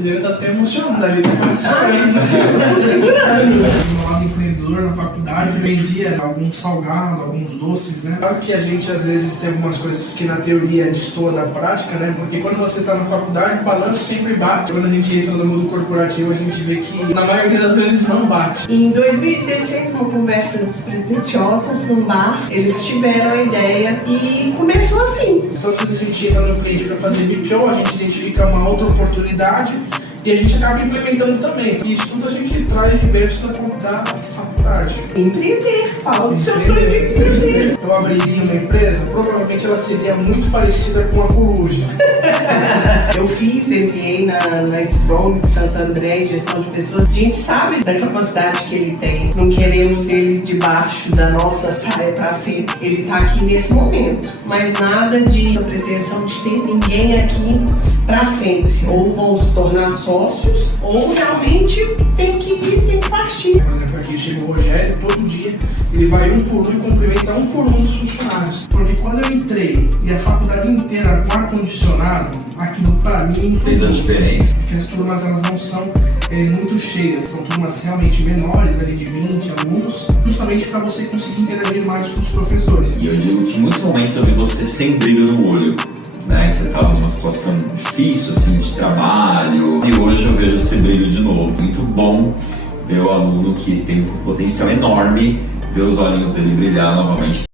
O Diego tá até emocionado ali, tá quase chorando. Tô segurando. No lado empreendedor, na faculdade, vendia alguns salgados, alguns doces, né? Claro que a gente às vezes tem algumas coisas que na teoria destoa da prática, né? Porque quando você tá na faculdade, o balanço sempre bate. Quando a gente entra no mundo corporativo, a gente vê que na maioria das vezes não bate. Em 2016, uma conversa despretensiosa num bar, eles tiveram a ideia e começou assim. Toda vez a gente entra no cliente para fazer BPO, a gente identifica uma outra oportunidade e a gente acaba implementando também. E isso tudo a gente traz de berço da faculdade. Empreender, fala do seu sonho de empreender. Eu abriria uma empresa, provavelmente ela seria muito parecida com a Coruja. Eu fiz MBA na Strong de Santo André, em gestão de pessoas. A gente sabe da capacidade que ele tem. Não queremos ele debaixo da nossa saia para sempre. Ele está aqui nesse momento. Mas nada de pretensão de ter ninguém aqui para sempre. Ou vão se tornar sócios, ou realmente tem que partir. Por exemplo, aqui chega o Rogério, todo dia, ele vai um por um e cumprimenta um por um dos funcionários. Porque quando eu entrei e a faculdade inteira com ar-condicionado, aquilo pra mim fez a diferença. Porque as turmas elas não são muito cheias, são turmas realmente menores, ali de 20 alunos, justamente para você conseguir interagir mais com os professores. E eu digo que em muitos momentos eu vi você sem brilho no olho, né? Que você estava numa situação difícil assim de trabalho, e hoje eu vejo esse brilho de novo. Muito bom ver o aluno que tem um potencial enorme, ver os olhinhos dele brilhar novamente.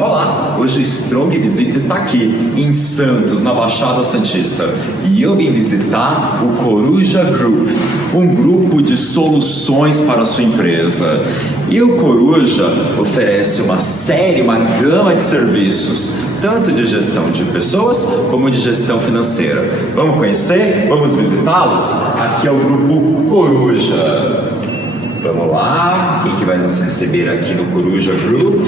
Olá, hoje o Strong Visita está aqui em Santos, na Baixada Santista, e eu vim visitar o Coruja Group, um grupo de soluções para a sua empresa. E o Coruja oferece uma gama de serviços, tanto de gestão de pessoas como de gestão financeira. Vamos conhecer? Vamos visitá-los? Aqui é o grupo Coruja. Vamos lá, quem que vai nos receber aqui no Coruja Group?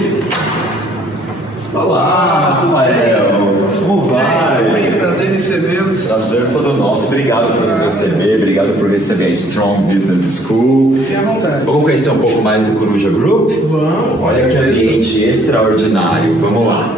Olá, Rafael! Como vai? Prazer em recebê-los. Prazer todo nosso. Obrigado por nos receber, obrigado por receber a Strong Business School. Fique à vontade. Vamos conhecer um pouco mais do Coruja Group? Vamos. Olha que ambiente extraordinário. Vamos lá.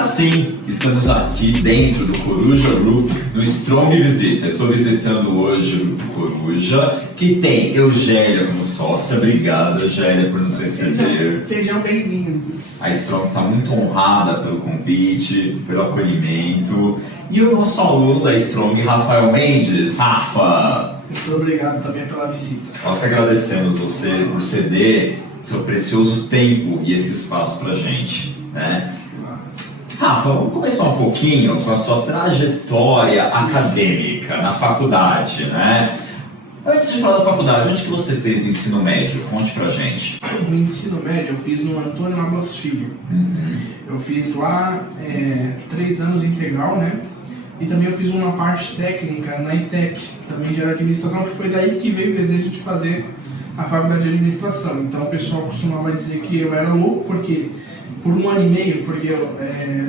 Sim, estamos aqui dentro do Coruja Group, no Strong Visita. Estou visitando hoje o Grupo Coruja, que tem Eugélia como sócia. Obrigado, Eugélia, por nos receber. Sejam bem-vindos. A Strong está muito honrada pelo convite, pelo acolhimento. E o nosso aluno da Strong, Rafael Mendes. Rafa! Muito obrigado também pela visita. Nós que agradecemos você por ceder seu precioso tempo e esse espaço para a gente, né? Rafa, vamos começar um pouquinho com a sua trajetória acadêmica na faculdade, né? Antes de falar da faculdade, onde que você fez o ensino médio? Conte pra gente. O ensino médio eu fiz no Antônio Lablas Filho. Eu fiz lá 3 anos integral, né? E também eu fiz uma parte técnica na ITEC, também de administração, que foi daí que veio o desejo de fazer a faculdade de administração. Então o pessoal costumava dizer que eu era louco, porque por 1 ano e meio, porque eu,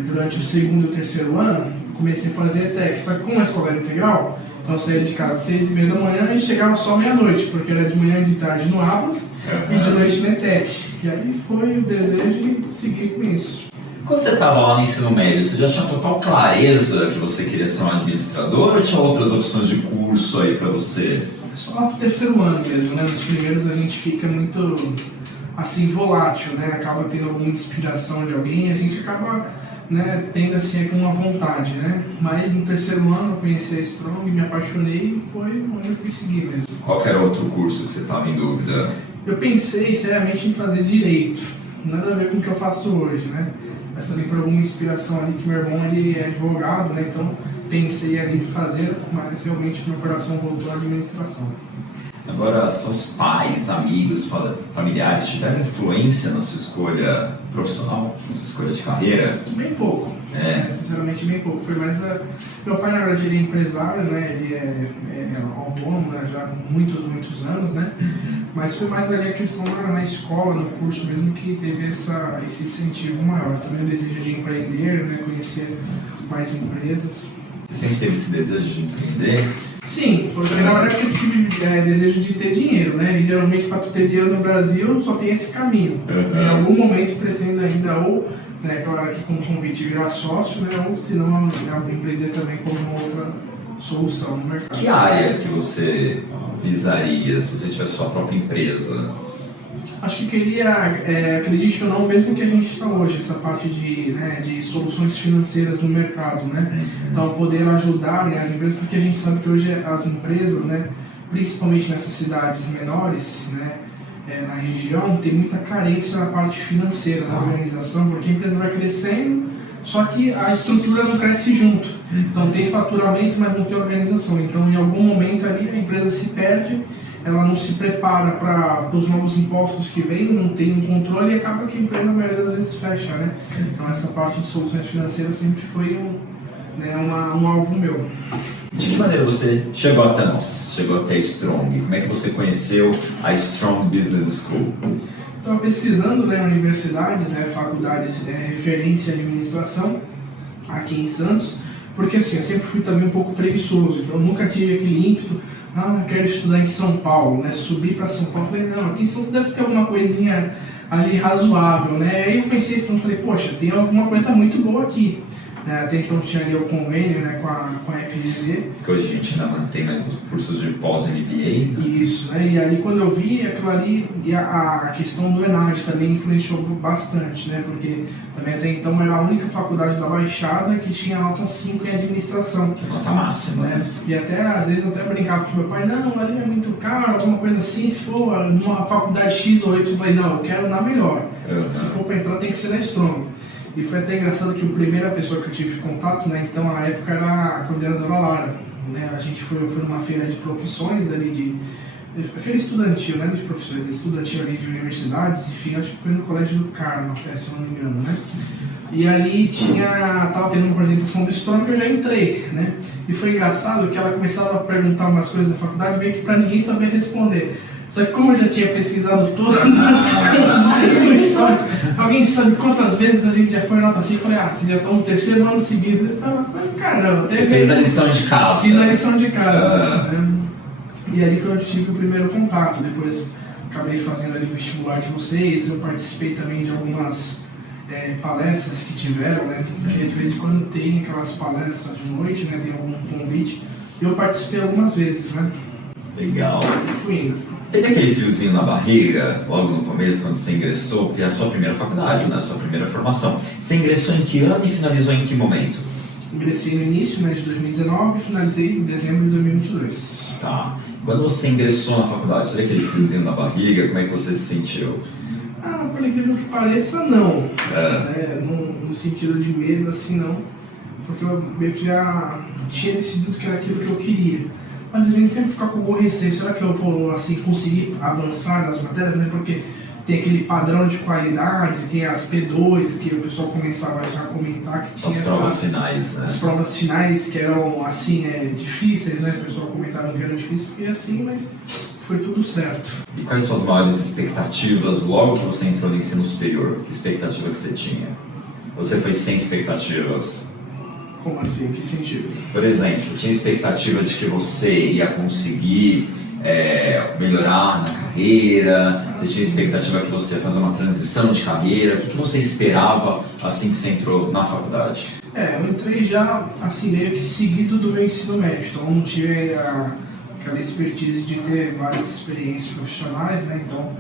durante o 2º e o 3º ano, comecei a fazer ETEC. Só que como a escola era integral, então eu saía de casa às 6h30 da manhã e chegava só meia-noite, porque era de manhã e de tarde no Atlas e de noite no ETEC. E aí foi o desejo de seguir com isso. Quando você estava lá no ensino médio, você já tinha total clareza que você queria ser um administrador ou tinha outras opções de curso aí para você? Só lá pro 3º ano mesmo, né? Nos primeiros a gente fica muito assim volátil, né? Acaba tendo alguma inspiração de alguém e a gente acaba, né, tendo assim alguma vontade, né? Mas no 3º ano eu conheci a Strong, me apaixonei e foi onde eu segui mesmo. Qual que era outro curso que você estava em dúvida? Eu pensei seriamente em fazer direito, nada a ver com o que eu faço hoje, né? Mas também por alguma inspiração ali que meu irmão ele é advogado, né? Então pensei ali em fazer, mas realmente meu coração voltou à administração. Agora, seus pais, amigos, familiares tiveram influência na sua escolha profissional, na sua escolha de carreira? Bem pouco, sinceramente bem pouco. Foi mais meu pai, na verdade, ele é empresário, né? Ele é autônomo, né? Já há muitos anos, né? Mas foi mais ali a questão na escola, no curso mesmo, que teve esse incentivo maior. Também o desejo de empreender, né? Conhecer mais empresas. Você sempre teve esse desejo de empreender? Sim, porque na verdade eu tive desejo de ter dinheiro, né? E geralmente para tu ter dinheiro no Brasil só tem esse caminho. Em algum momento pretendo ainda ou, né, claro que com o convite virar sócio, né? Ou se não, empreender também como uma outra solução no mercado. Que área que você visaria se você tivesse sua própria empresa? Acho que queria, acredite ou não, mesmo que a gente está hoje, essa parte de soluções financeiras no mercado, né? Então, poder ajudar, né, as empresas, porque a gente sabe que hoje as empresas, né, principalmente nessas cidades menores, né, na região, tem muita carência na parte financeira, na organização, porque a empresa vai crescendo, só que a estrutura não cresce junto. Então, tem faturamento, mas não tem organização. Então, em algum momento ali, a empresa se perde, ela não se prepara para os novos impostos que vêm, não tem um controle e acaba que a empresa, na maioria das vezes, fecha, né? Então, essa parte de soluções financeiras sempre foi um alvo meu. De que maneira você chegou até nós, chegou até a Strong? Como é que você conheceu a Strong Business School? Estava pesquisando, né, universidades, né, faculdades referência em administração aqui em Santos, porque assim, eu sempre fui também um pouco preguiçoso, então nunca tive aquele ímpeto, quero estudar em São Paulo, né, subir para São Paulo. Falei, não, aqui em Santos deve ter alguma coisinha ali razoável, né, aí eu pensei assim, falei, poxa, tem alguma coisa muito boa aqui. Até então tinha ali o convênio, né, com a FGV. Que hoje a gente ainda mantém mais cursos de pós-MBA. Né? Isso, né? E aí quando eu vi aquilo ali, e a questão do ENAD também influenciou bastante, né? Porque também até então era a única faculdade da Baixada que tinha nota 5 em administração. Que nota máxima. Né? E até, às vezes, até brincava com meu pai, não, ali é muito caro, alguma coisa assim, se for numa faculdade X ou Y, eu falei, não, eu quero na melhor. Se for para entrar, tem que ser na Strong. E foi até engraçado que a primeira pessoa que eu tive contato, né, então na época era a coordenadora Lara, né, a gente foi numa feira de profissões ali, feira estudantil, né, de profissões, estudantil ali de universidades, enfim, acho que foi no Colégio do Carmo, até, se eu não me engano, né. E ali tava tendo uma apresentação do Strong que eu já entrei, né, e foi engraçado que ela começava a perguntar umas coisas da faculdade meio que pra ninguém saber responder. Só que como eu já tinha pesquisado tudo, alguém sabe quantas vezes a gente já foi nota 5, eu falei, você já está no terceiro ano seguido. Caramba, você fez a lição de casa. Fiz a lição de casa. E aí foi onde tive o primeiro contato. Depois acabei fazendo ali o vestibular de vocês, eu participei também de algumas palestras que tiveram, né? Porque de vez em quando tem aquelas palestras de noite, né? Tem algum convite. E eu participei algumas vezes, né? Legal. E fui indo. Teve aquele fiozinho na barriga, logo no começo, quando você ingressou, porque é a sua primeira faculdade, né? A sua primeira formação. Você ingressou em que ano e finalizou em que momento? Ingressei no início, né, de 2019 e finalizei em dezembro de 2022. Tá. Quando você ingressou na faculdade, teve aquele fiozinho na barriga? Como é que você se sentiu? Por incrível que pareça, não. Né? No sentido de medo, assim, não. Porque eu meio que já tinha decidido que era aquilo que eu queria. Mas a gente sempre fica com algum receio, será que eu vou assim, conseguir avançar nas matérias, né? Porque tem aquele padrão de qualidade, tem as P2, que o pessoal começava já a comentar que tinha as provas finais, né? As provas finais que eram assim, difíceis, né? O pessoal comentava que eram difíceis, porque assim, mas foi tudo certo. E quais são as maiores expectativas logo que você entrou no ensino superior? Que expectativa que você tinha? Você foi sem expectativas? Como assim? Em que sentido? Por exemplo, você tinha expectativa de que você ia conseguir melhorar na carreira? Você tinha expectativa que você ia fazer uma transição de carreira? O que você esperava assim que você entrou na faculdade? Eu entrei já assim meio que seguido do meu ensino médio, então eu não tive aquela expertise de ter várias experiências profissionais, né? Então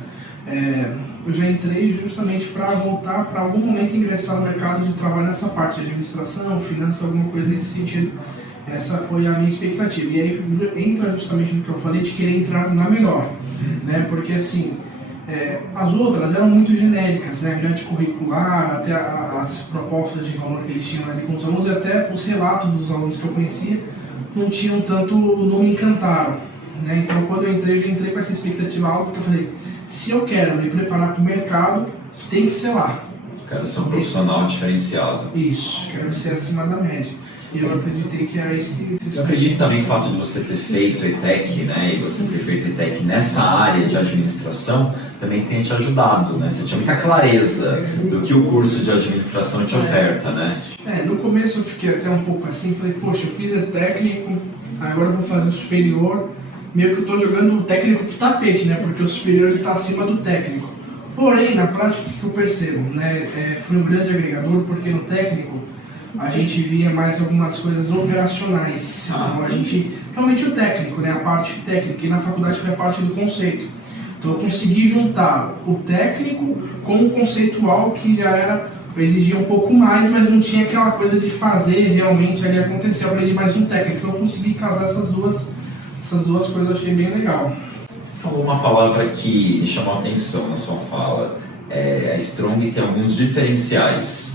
eu já entrei justamente para voltar, para algum momento ingressar no mercado de trabalho nessa parte de administração, finanças, alguma coisa nesse sentido. Essa foi a minha expectativa. E aí entra justamente no que eu falei de querer entrar na melhor, né? Porque assim, As outras eram muito genéricas, né? Grade curricular, até as propostas de valor que eles tinham ali com os alunos, e até os relatos dos alunos que eu conhecia não tinham tanto, não me encantaram, né? Então quando eu já entrei com essa expectativa alta, porque eu falei, se eu quero me preparar para o mercado, tem que ser lá. Quero ser um profissional diferenciado. Isso, quero ser acima da média. E eu acreditei que era isso que vocês... Eu acredito também que o fato de você ter feito ETEC, né, e você ter feito ETEC nessa área de administração, também tenha te ajudado, né? Você tinha muita clareza do que o curso de administração te oferta, né? No começo eu fiquei até um pouco assim, falei, poxa, eu fiz técnico, agora eu vou fazer o superior, meio que eu estou jogando o técnico pro tapete, né? Porque o superior está acima do técnico. Porém, na prática, o que eu percebo, né? Foi um grande agregador, porque no técnico a gente via mais algumas coisas operacionais. Então a gente, realmente o técnico, né? A parte técnica, e na faculdade foi a parte do conceito. Então eu consegui juntar o técnico com o conceitual, que já era, exigia um pouco mais, mas não tinha aquela coisa de fazer realmente ali acontecer. Eu aprendi mais um técnico, então eu consegui casar essas duas coisas, eu achei bem legal. Você falou uma palavra que me chamou a atenção na sua fala. A Strong tem alguns diferenciais.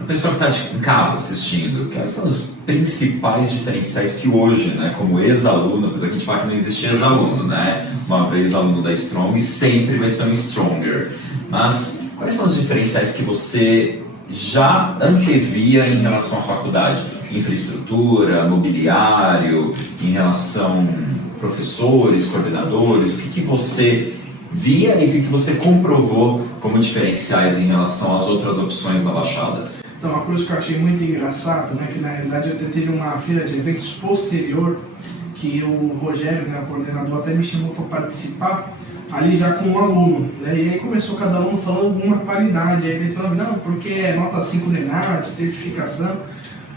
O pessoal que está em casa assistindo, quais são os principais diferenciais que hoje, né, como ex-aluno, apesar que a gente fala que não existia ex-aluno, né, uma vez aluno da Strong, sempre vai ser um Stronger. Mas quais são os diferenciais que você já antevia em relação à faculdade? Infraestrutura, mobiliário, em relação a professores, coordenadores, o que você via e o que você comprovou como diferenciais em relação às outras opções da Baixada? Então, uma coisa que eu achei muito engraçada, né, que na realidade eu até teve uma feira de eventos posterior, que o Rogério, né, o coordenador, até me chamou para participar, ali já com um aluno, né, e aí começou cada aluno falando alguma qualidade, aí eles falaram, não, porque é nota 5 no ENAD, certificação,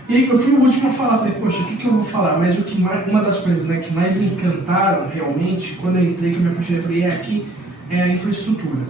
e aí eu fui o último a falar, falei, poxa, o que eu vou falar? Mas o que mais, uma das coisas, né, que mais me encantaram realmente, quando eu entrei, que eu me apaixonei, eu falei, aqui é a infraestrutura.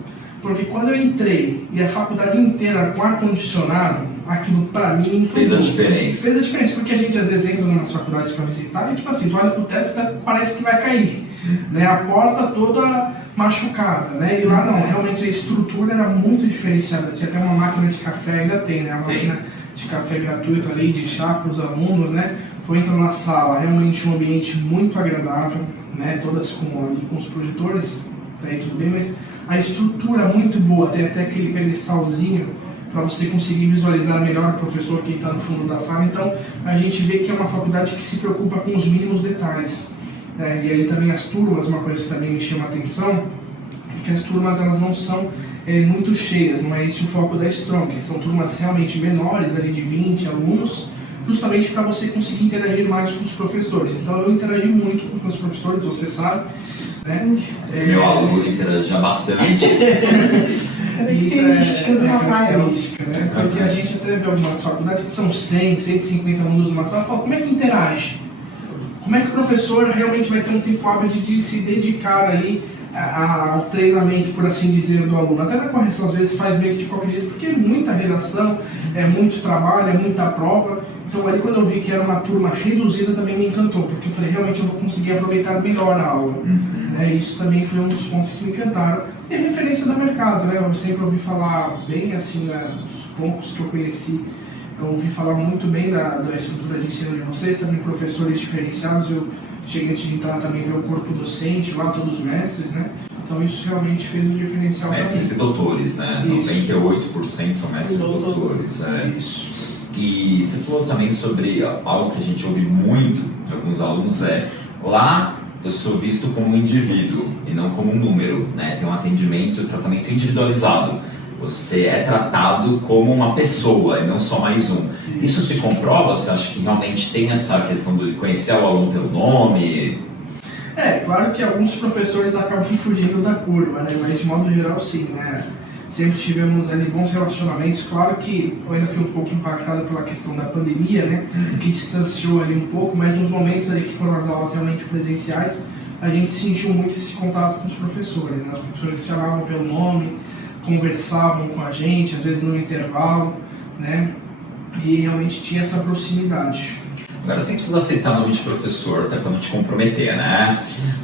Porque quando eu entrei e a faculdade inteira com ar-condicionado, aquilo pra mim me fez a diferença. Fez a diferença, porque a gente às vezes entra nas faculdades para visitar e tipo assim, tu olha pro teto e parece que vai cair, né? A porta toda machucada, né? E lá não, realmente a estrutura era muito diferenciada. Tinha até uma máquina de café, ainda tem, né? A máquina de café gratuito ali, de chá para os alunos, né? Tu entra na sala, realmente um ambiente muito agradável, né? Todas com os projetores, aí tudo bem, mas a estrutura muito boa, tem até aquele pedestalzinho para você conseguir visualizar melhor o professor que está no fundo da sala. Então a gente vê que é uma faculdade que se preocupa com os mínimos detalhes. E aí também as turmas, uma coisa que também me chama a atenção, é que as turmas elas não são muito cheias, não é esse o foco da Strong, são turmas realmente menores, ali de 20 alunos, justamente para você conseguir interagir mais com os professores. Então eu interagi muito com os professores, você sabe, né? Meu aluno interagia bastante. Característica do Rafael. Né? Porque a gente até vê algumas faculdades que são 100, 150 alunos numa sala, fala, como é que interage? Como é que o professor realmente vai ter um tempo hábil de se dedicar ali ao treinamento, por assim dizer, do aluno? Até na correção, às vezes, faz meio que de qualquer jeito, porque é muita redação, é muito trabalho, é muita prova. Então, ali, quando eu vi que era uma turma reduzida, também me encantou, porque eu falei, realmente eu vou conseguir aproveitar melhor a aula. Isso também foi um dos pontos que me encantaram. E a referência do mercado, né? Eu sempre ouvi falar bem, assim, dos poucos que eu conheci, eu ouvi falar muito bem da estrutura de ensino de vocês, também professores diferenciados. Eu cheguei antes de entrar também ver o corpo docente, lá todos os mestres, né? Então isso realmente fez um diferencial. Mestres e doutores, né? Isso. 98% são mestres e doutores. Isso. E você falou também sobre algo que a gente ouve muito de alguns alunos, lá eu sou visto como um indivíduo e não como um número, né? Tem um atendimento e um tratamento individualizado. Você é tratado como uma pessoa e não só mais um. Isso se comprova? Você acha que realmente tem essa questão de conhecer o aluno pelo nome? Claro que alguns professores acabam fugindo da curva, né? Mas de modo geral sim, né? Sempre tivemos ali bons relacionamentos. Claro que eu ainda fui um pouco impactado pela questão da pandemia, né? Que distanciou ali um pouco, mas nos momentos ali que foram as aulas realmente presenciais, a gente sentiu muito esse contato com os professores, né? Os professores chamavam pelo nome, conversavam com a gente, às vezes no intervalo, né? E realmente tinha essa proximidade. Agora, sem precisar aceitar nome de professor, até para não te comprometer, né?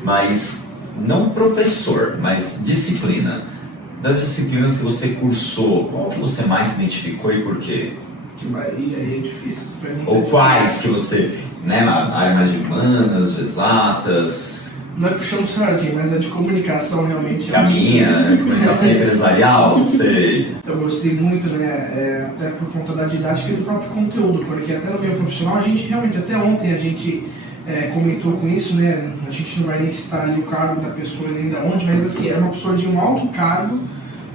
Mas não professor, mas disciplina. Das disciplinas que você cursou, qual que você mais se identificou e por quê? Aí é difícil essa pergunta. Ou quais que você, né, na área mais de humanas, de exatas? Não é puxando sardinha, mas a de comunicação realmente. A minha, comunicação empresarial, sei. Eu gostei muito, né, até por conta da didática e do próprio conteúdo, porque até no meio profissional a gente realmente, até ontem a gente comentou com isso, né, a gente não vai nem citar ali o cargo da pessoa nem da onde, mas assim, era uma pessoa de um alto cargo,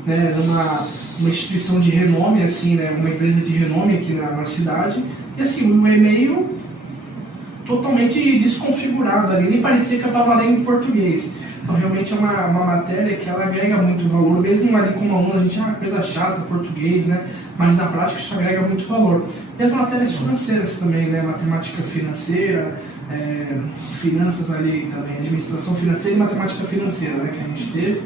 né, numa instituição de renome, assim, né, uma empresa de renome aqui na cidade, e assim, o e-mail totalmente desconfigurado ali, nem parecia que eu estava lendo em português. Então realmente é uma matéria que ela agrega muito valor, mesmo ali como aluno a gente uma coisa chata, português, né? Mas na prática isso agrega muito valor. E as matérias financeiras também, né? Matemática financeira, finanças ali também, administração financeira e matemática financeira, né? Que a gente teve.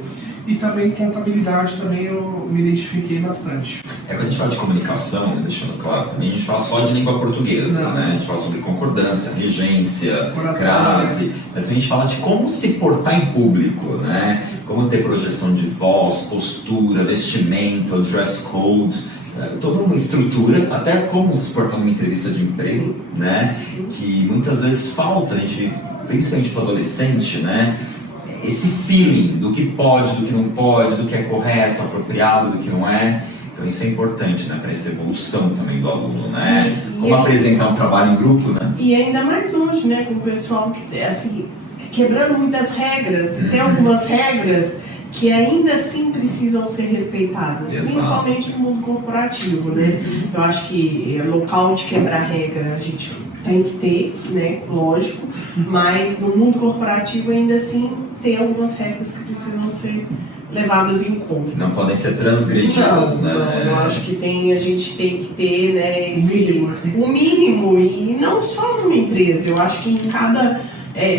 E também contabilidade também eu me identifiquei bastante. Quando a gente fala de comunicação, deixando claro também, a gente fala só de língua portuguesa, né? A gente fala sobre concordância, regência, crase, mas também a gente fala de como se portar em público, né? Como ter projeção de voz, postura, vestimenta, o dress code, toda uma estrutura, até como se portar numa entrevista de emprego, né? Que muitas vezes falta, a gente, principalmente para o adolescente, né? Esse feeling do que pode, do que não pode, do que é correto, apropriado, do que não é. Então isso é importante, né, para essa evolução também do aluno, né? Como apresentar um trabalho em grupo, né? E ainda mais hoje, né, com o pessoal que, assim, quebrando muitas regras, tem algumas regras que ainda assim precisam ser respeitadas, principalmente no mundo corporativo, né? Eu acho que local de quebrar regra a gente tem que ter, né, lógico, mas no mundo corporativo ainda assim tem algumas regras que precisam ser levadas em conta. Não podem ser transgredidas, né? Não, eu acho que a gente tem que ter, né, o mínimo, e não só numa empresa, eu acho que em cada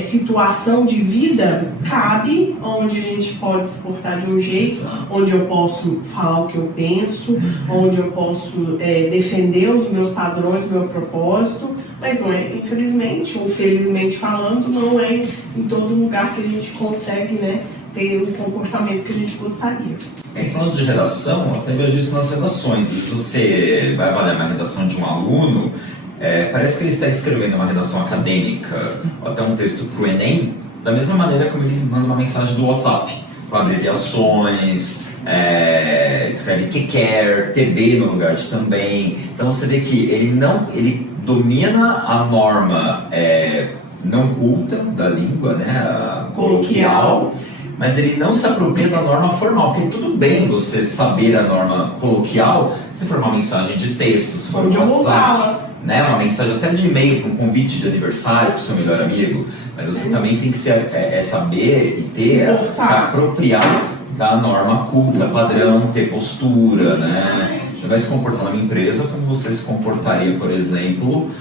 situação de vida cabe onde a gente pode se portar de um jeito, onde eu posso falar o que eu penso, onde eu posso defender os meus padrões, meu propósito, mas não é, infelizmente ou felizmente falando, não é em todo lugar que a gente consegue, né, ter o comportamento que a gente gostaria. Falando de redação, até vejo isso nas redações. Você vai avaliar uma redação de um aluno, parece que ele está escrevendo uma redação acadêmica, ou até um texto para o Enem, da mesma maneira como ele manda uma mensagem do WhatsApp, com abreviações, escreve que quer, TB no lugar de também. Então você vê que ele domina a norma não culta da língua, né, a coloquial, mas ele não se apropria da norma formal, porque tudo bem você saber a norma coloquial, se for uma mensagem de texto, se for um WhatsApp, né, uma mensagem até de e-mail com um convite de aniversário para o seu melhor amigo, mas você também tem que saber e se apropriar da norma culta, padrão, ter postura, né? Você vai se comportar numa empresa como você se comportaria, por exemplo,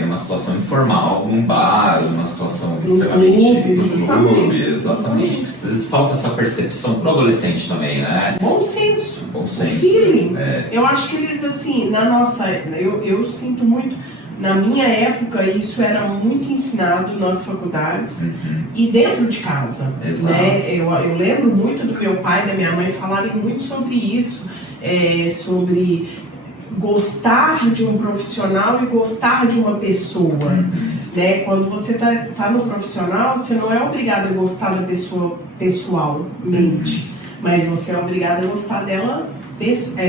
numa situação informal, num bar, numa situação extremamente no clube, exatamente. Às vezes falta essa percepção para o adolescente também, né? Bom senso. Bom senso. Feeling. Eu acho que eles, assim, na nossa, eu sinto muito, na minha época isso era muito ensinado nas faculdades e dentro de casa. Né? Eu lembro muito do meu pai e da minha mãe falarem muito sobre isso, sobre gostar de um profissional e gostar de uma pessoa. Né? Quando você tá no profissional, você não é obrigado a gostar da pessoa pessoalmente, mas você é obrigado a gostar dela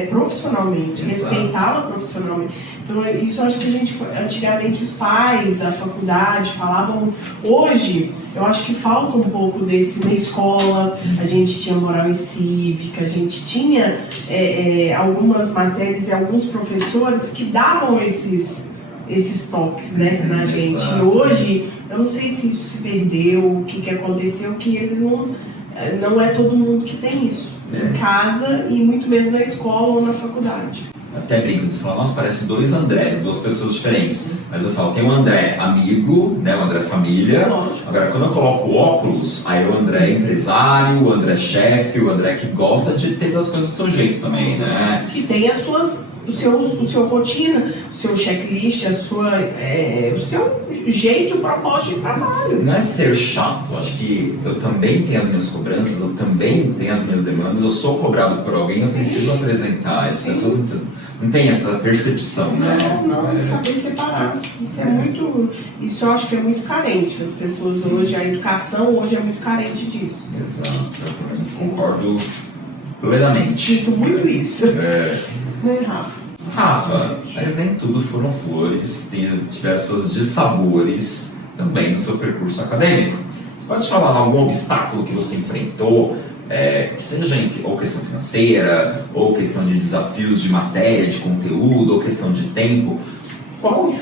profissionalmente, respeitá-la profissionalmente. Então isso eu acho que antigamente os pais da faculdade falavam. Hoje eu acho que falta um pouco desse na escola. A gente tinha moral e cívica, a gente tinha algumas matérias e alguns professores que davam esses toques, né, na gente. E hoje eu não sei se isso se perdeu, o que aconteceu, que eles não é todo mundo que tem isso em casa e muito menos na escola ou na faculdade. Até brinco, você fala, nossa, parece dois Andrés, duas pessoas diferentes. Mas eu falo, tem o André amigo, né, o André família. Lógico. Agora, quando eu coloco o óculos, aí o André empresário, o André chefe, o André que gosta de ter as coisas do seu jeito também, né? Que tem as suas o seu rotina, o seu checklist, o seu jeito, propósito de trabalho. Não é ser chato, acho que eu também tenho as minhas cobranças, eu também tenho as minhas demandas, eu sou cobrado por alguém, eu preciso apresentar, as pessoas não têm essa percepção, né? Não, saber separar. Isso eu acho que é muito carente. As pessoas hoje, a educação hoje é muito carente disso. Exato, eu também concordo plenamente. Sinto muito isso. Né, Rafa? Rafa, mas nem tudo foram flores, tiveram seus dissabores também no seu percurso acadêmico. Você pode falar algum obstáculo que você enfrentou, seja ou questão financeira, ou questão de desafios de matéria, de conteúdo, ou questão de tempo?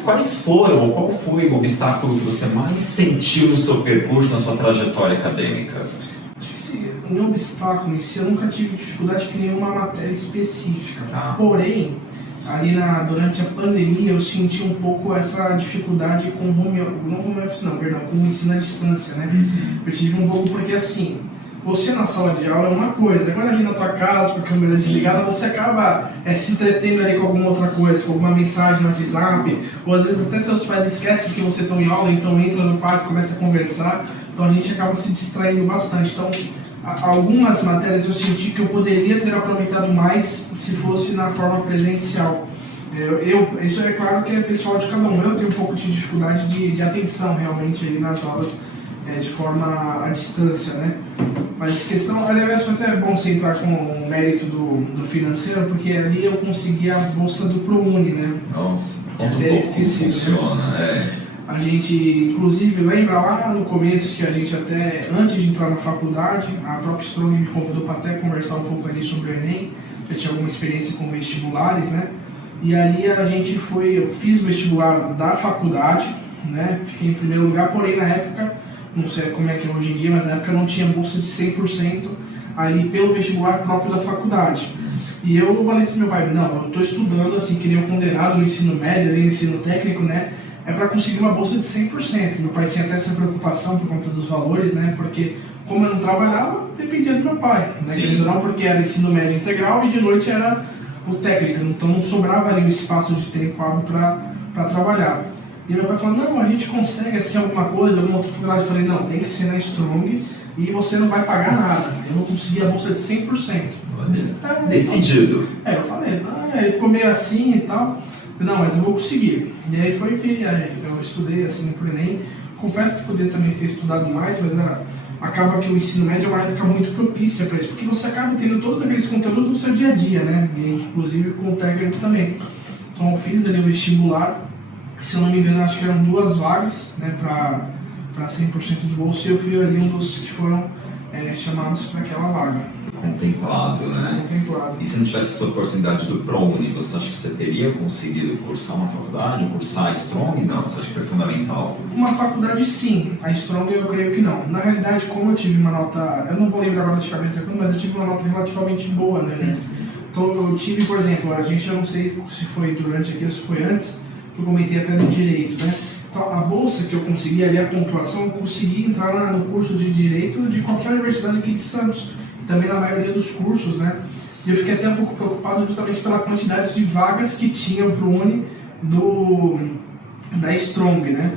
Quais foram, ou qual foi o obstáculo que você mais sentiu no seu percurso, na sua trajetória acadêmica? Em obstáculo em si, eu nunca tive dificuldade com nenhuma matéria específica. Porém, ali durante a pandemia, eu senti um pouco essa dificuldade com com o ensino à distância, né? Eu tive um pouco porque, assim, você na sala de aula é uma coisa, agora ali na tua casa, com a câmera desligada, você acaba se entretendo ali com alguma outra coisa, com alguma mensagem no WhatsApp, ou às vezes até seus pais esquecem que você está em aula, então entra no quarto e começa a conversar, então a gente acaba se distraindo bastante. Então, algumas matérias eu senti que eu poderia ter aproveitado mais se fosse na forma presencial. Isso é claro que é pessoal de cada um. Eu tenho um pouco de dificuldade de atenção realmente ali nas aulas de forma à distância, né? Mas aliás, foi até bom você entrar com o mérito do financeiro, porque ali eu consegui a bolsa do ProUni, né? Nossa, como funciona, né? A gente, inclusive, lembra lá no começo que a gente até, antes de entrar na faculdade, a própria Strong me convidou para até conversar um pouco ali sobre o Enem, já tinha alguma experiência com vestibulares, né? E ali eu fiz o vestibular da faculdade, né? Fiquei em primeiro lugar, porém na época, não sei como é que é hoje em dia, mas na época eu não tinha bolsa de 100% ali pelo vestibular próprio da faculdade. E eu falei assim, meu pai, não, eu estou estudando assim, que nem um condenado no ensino médio, ali no ensino técnico, né? É para conseguir uma bolsa de 100%. Meu pai tinha até essa preocupação por conta dos valores, né? Porque como eu não trabalhava, dependia do meu pai, né? Não, porque era ensino médio integral e de noite era o técnico, então não sobrava ali um espaço de tempo para trabalhar. E meu pai falou, não, a gente consegue assim alguma coisa, alguma outra faculdade. Eu falei, não, tem que ser na Strong e você não vai pagar nada. Eu vou conseguir a bolsa de 100%. Decidido. Eu falei, ele ficou meio assim e tal. Não, mas eu vou conseguir. E aí foi que eu estudei assim pro Enem. Confesso que poderia também ter estudado mais, mas acaba que o ensino médio é uma época muito propícia para isso, porque você acaba tendo todos aqueles conteúdos no seu dia a dia, né? E, inclusive com o técnico também. Então eu fiz ali o vestibular, se eu não me engano, acho que eram 2 vagas, né, para 100% de bolsa, e eu fui ali um dos que foram chamados para aquela vaga. Contemplado, né? Contemplado. E se não tivesse essa oportunidade do ProUni, você acha que você teria conseguido cursar uma faculdade, cursar a Strong? Não, você acha que foi fundamental? Uma faculdade sim, a Strong eu creio que não. Na realidade, como eu tive uma nota, eu não vou lembrar agora de cabeça, mas eu tive uma nota relativamente boa, né? Então eu tive, por exemplo, a gente, eu não sei se foi durante aqui ou se foi antes, que eu comentei até no Direito, né? Então, a bolsa que eu consegui ali, a pontuação, eu consegui entrar no curso de Direito de qualquer universidade aqui de Santos, também na maioria dos cursos, né? E eu fiquei até um pouco preocupado justamente pela quantidade de vagas que tinham para o Uni da Strong, né?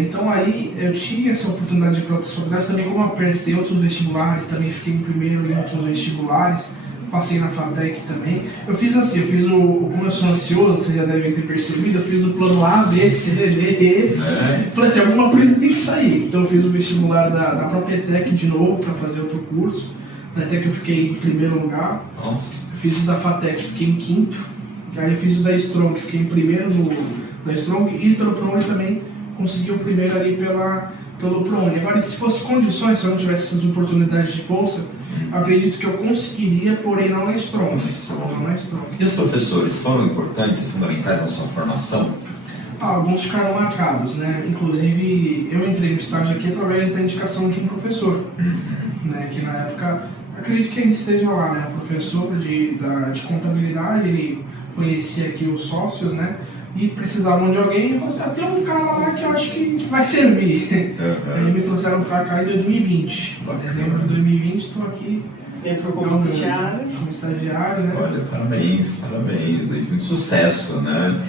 Então ali eu tinha essa oportunidade de ir para outras faculdades, também como eu prestei outros vestibulares, também fiquei em primeiro em outros vestibulares, passei na FATEC também. Eu fiz como eu sou ansioso, vocês já devem ter percebido, eu fiz o plano A, B, C, D, E. Falei assim, alguma coisa tem que sair. Então eu fiz o vestibular da própria ETEC de novo para fazer outro curso. Da ETEC eu fiquei em primeiro lugar. Nossa. Fiz o da FATEC, fiquei em quinto. Aí eu fiz o da Strong, fiquei em primeiro da Strong, e pelo ProUni também consegui o primeiro ali pelo ProUni. Agora, se fosse condições, se eu não tivesse essas oportunidades de bolsa, acredito que eu conseguiria, porém não na Strong. E os professores foram importantes e fundamentais na sua formação? Alguns ficaram marcados, né? Inclusive, eu entrei no estágio aqui através da indicação de um professor, né? Que na época, acredito que ainda esteja lá, né? O professor de contabilidade, ele conhecia aqui os sócios, né? E precisavam de alguém, e falou assim, tem um cara lá que eu acho que vai servir. Eles me trouxeram para cá em 2020, em dezembro de 2020, estou aqui Entrou como estagiário. Como estagiário, né? Olha, parabéns, muito sucesso, né?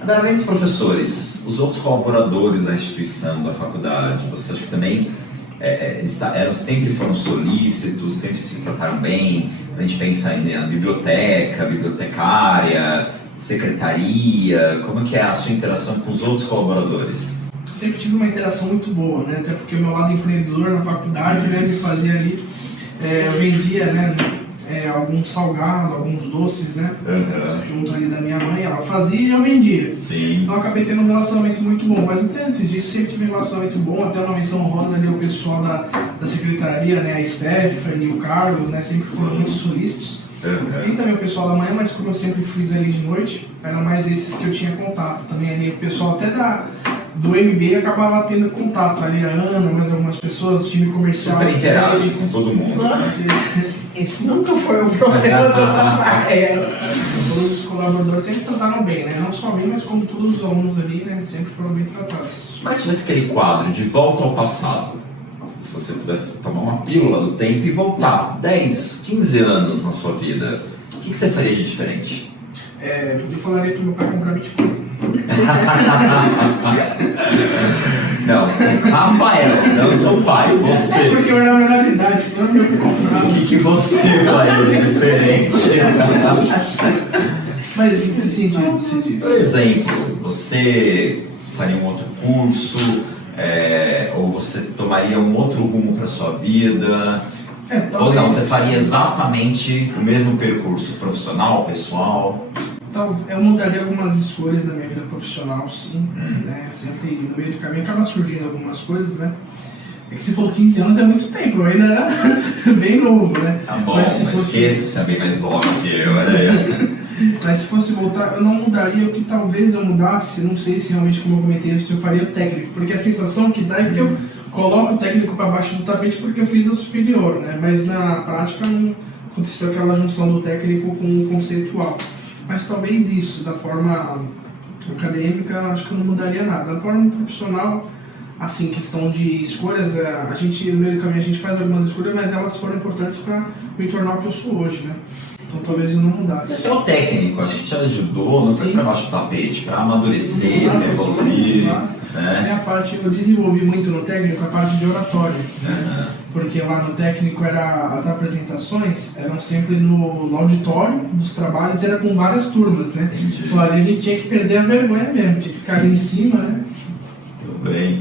Agora, além dos professores, os outros colaboradores da instituição, da faculdade, você acha que também sempre foram solícitos, sempre se trataram bem? A gente pensa na biblioteca, bibliotecária, secretaria, como que é a sua interação com os outros colaboradores? Sempre tive uma interação muito boa, né? Até porque o meu lado empreendedor na faculdade, né, me fazia ali, eu vendia, né, alguns salgados, alguns doces, né, junto ali da minha mãe, ela fazia e eu vendia. Sim. Então eu acabei tendo um relacionamento muito bom, mas até antes disso sempre tive um relacionamento bom, até uma menção rosa ali o pessoal da secretaria, né, a Stephanie, o Carlos, né, sempre foram muito solícitos. Tem também o pessoal da manhã, mas como eu sempre fiz ali de noite, eram mais esses que eu tinha contato. Também ali o pessoal até do MBA acabava tendo contato ali, a Ana, mais algumas pessoas, o time comercial. Super interage com todo mundo. Esse nunca foi o problema do Rafael. Todos os colaboradores sempre trataram bem, né? Não só a mim, mas como todos os alunos ali, né? Sempre foram bem tratados. Mas se tivesse aquele quadro de volta ao passado, se você pudesse tomar uma pílula do tempo e voltar 10, 15 anos na sua vida, o que você faria de diferente? Eu falaria pro meu pai comprar Bitcoin. Não, Rafael, não seu pai, você. Porque eu era menor de idade, senão eu ia comprar. O que você faria de diferente? Mas assim, você diz. Por exemplo, você faria um outro curso, ou você tomaria um outro rumo para sua vida? Ou não, você faria exatamente o mesmo percurso profissional, pessoal? Então, eu mudaria algumas escolhas da minha vida profissional, sim. Né? Sempre no meio do caminho acaba surgindo algumas coisas, né? É que se for 15 anos é muito tempo, eu ainda era bem novo, né? Tá bom, mas esqueço, você é bem mais novo que eu, Mas se fosse voltar, eu não mudaria. O que talvez eu mudasse, não sei se realmente, como eu comentei, se eu faria o técnico, porque a sensação que dá é que eu coloco o técnico para baixo do tapete porque eu fiz a superior, né? Mas na prática não aconteceu aquela junção do técnico com o conceitual. Mas talvez isso, da forma acadêmica, acho que eu não mudaria nada. Da forma profissional, assim, questão de escolhas, a gente, no meio do caminho, a gente faz algumas escolhas, mas elas foram importantes para me tornar o que eu sou hoje, né? Então talvez eu não mudasse. Até o técnico, acho que te ajudou, não foi para baixo do tapete, para amadurecer, evoluir. A parte, eu desenvolvi muito no técnico a parte de oratório, né? Porque lá no técnico as apresentações eram sempre no auditório dos trabalhos, era com várias turmas, né? Entendi. Então ali a gente tinha que perder a vergonha mesmo, tinha que ficar ali em cima, né? Tudo bem.